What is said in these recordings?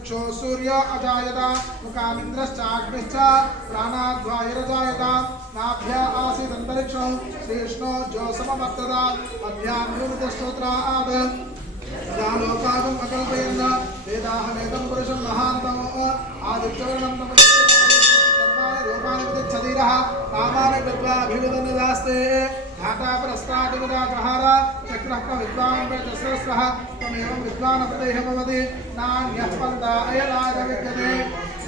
चक्षुः सूर्य अजायत मुखामिन्द्रश्चाग्निश्च प्राणाध्वायुरजायत नाभ्य आसीत् अन्तरिक्षं, श्रीष्णो ज्योसमवर्तत अभ्यामृतश्रोत्रा आद तदा लोकागम् अकल्पयन् वेदाहमेकं पुरुषं महान्तमो। आदित्यवर्णं सर्वाणि रूपाणि प्रतिच्छधीरः तामानि कृत्वा अभिवदन् दास्ते। धाता प्रस्तादिगदाग्रहार जहार चक्रः विद्वान् प्रजस्रस्वः त्वमेवं विद्वानपदेः भवति नान्यः पन्था अयनाय विद्यते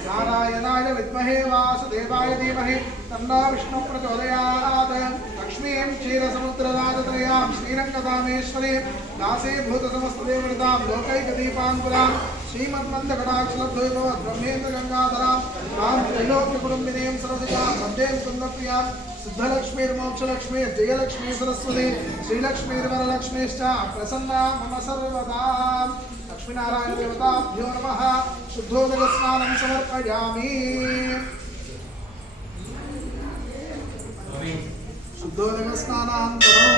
नारायणाय विद्महे वासुदेवाय धीमहि तन्नो विष्णु प्रचोदयात् लक्ष्मीं क्षीरसमुद्रराजत्रयां श्रीरङ्गदामेश्वरीं दासीभूतसमस्तदेवृतां लोकैकदीपाङ्कुरां श्रीमन्मन्दकटाक्षलद्वैभव ब्रह्मेन्द्रगङ्गाधरां तां त्रैलोक्यकुटुम्बिनीं सरसिजां वन्दे कुन्दप्रियां सिद्धलक्ष्मीर्मोक्षलक्ष्मी जयलक्ष्मी सरस्वती श्रीलक्ष्मीर्वरलक्ष्मीश्च प्रसन्ना मम सर्वदा लक्ष्मीनारायणदेवताभ्यो नमः शुद्धोदकस्नानं समर्पयामि शुद्धोदकस्नानान्तरं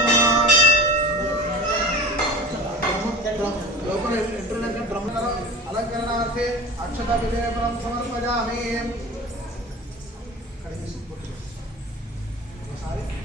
लोपल इण्टर्नेट् ब्रह्मकरम् अलङ्करणार्थे अक्षतविजयफलं समर्पयामि Thank.